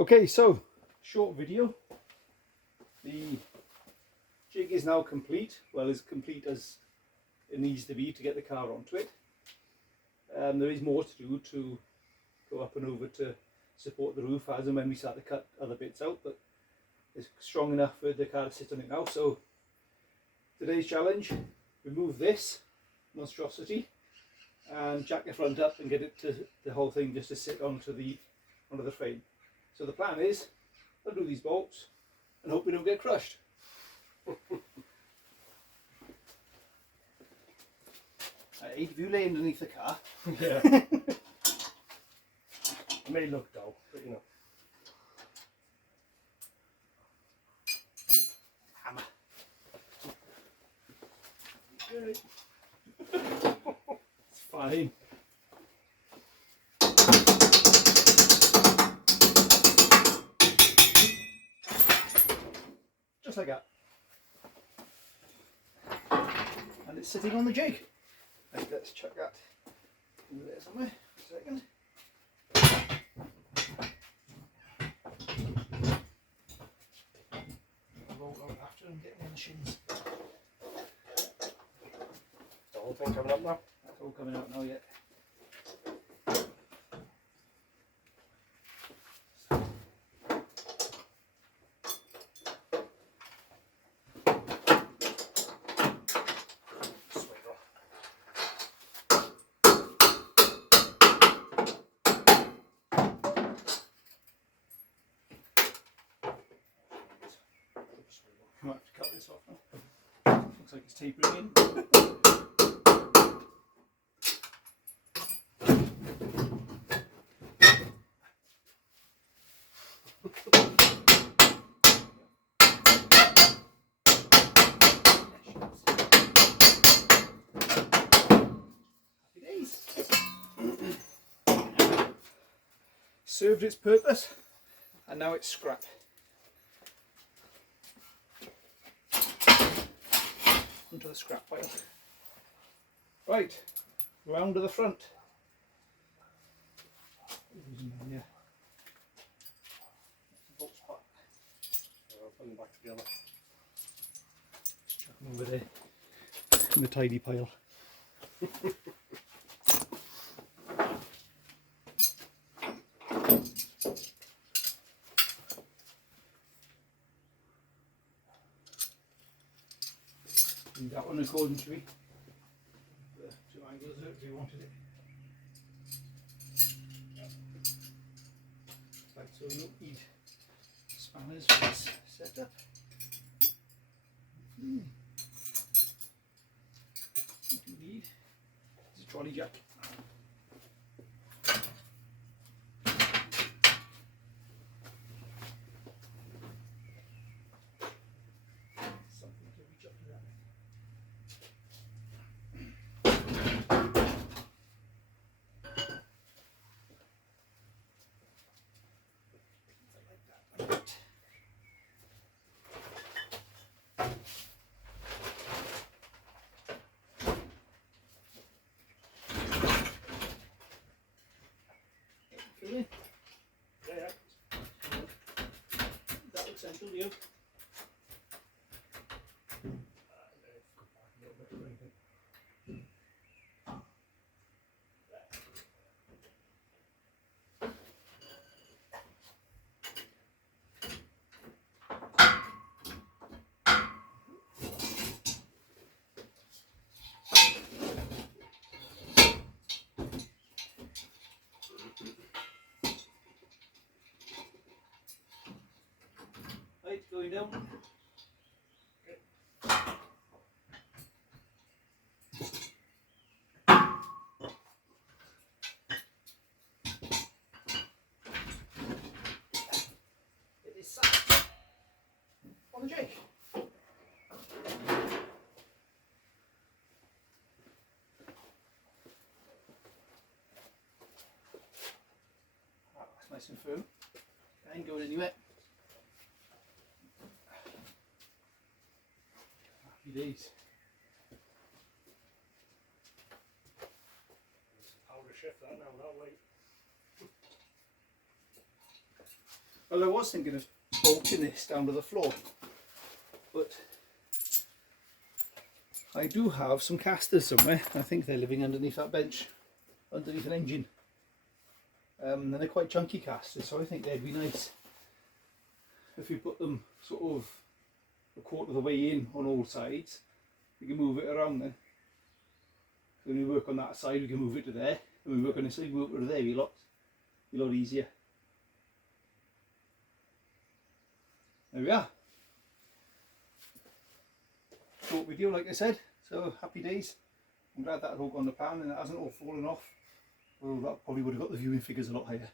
Okay, so short video. The jig is now complete, well as complete as it needs to be to get the car onto it. There is more to do to go up and over to support the roof as and when we start to cut other bits out, but it's strong enough for the car to sit on it now. So today's challenge, remove this monstrosity and jack the front up and get it to the whole thing just to sit onto the frame. So the plan is I'll do these bolts and hope we don't get crushed. If you lay underneath the car. Yeah. It may look dull, but you know. Hammer. Okay. It's fine. Just like that. And it's sitting on the jig. Right, let's chuck that in there somewhere. A second. I'll roll out after and get me on the shins. The whole thing coming up now? That's all coming out now yet. I might have to cut this off now. Looks like it's tapering in. Happy days. Served its purpose and now it's scrap. Into the scrap pile. Right, round to the front. Yeah. Bolt spot. I'll put them back together. Chuck them over there in the tidy pile. Leave that one according to me. The two angles if you wanted it. Right, so we don't need spanners for this setup. What do you need? It's a trolley jack. Something to reach up to that. Yeah, yeah. That looks central to you. Right, going down. It is sat on the jig. That's nice and firm. Ain't going anywhere. Happy days. Power shift that now, that way. Well, I was thinking of bolting this down to the floor, but I do have some casters somewhere. I think they're living underneath that bench, underneath an engine. And they're quite chunky casters, so I think they'd be nice if we put them sort of a quarter of the way in on all sides. We can move it around then. When we work on that side, we can move it to there. When we work on this side, we work to there. It'll be a lot easier. There we are. Short video, like I said. So happy days. I'm glad that had all gone to plan and it hasn't all fallen off. Well, that probably would have got the viewing figures a lot higher.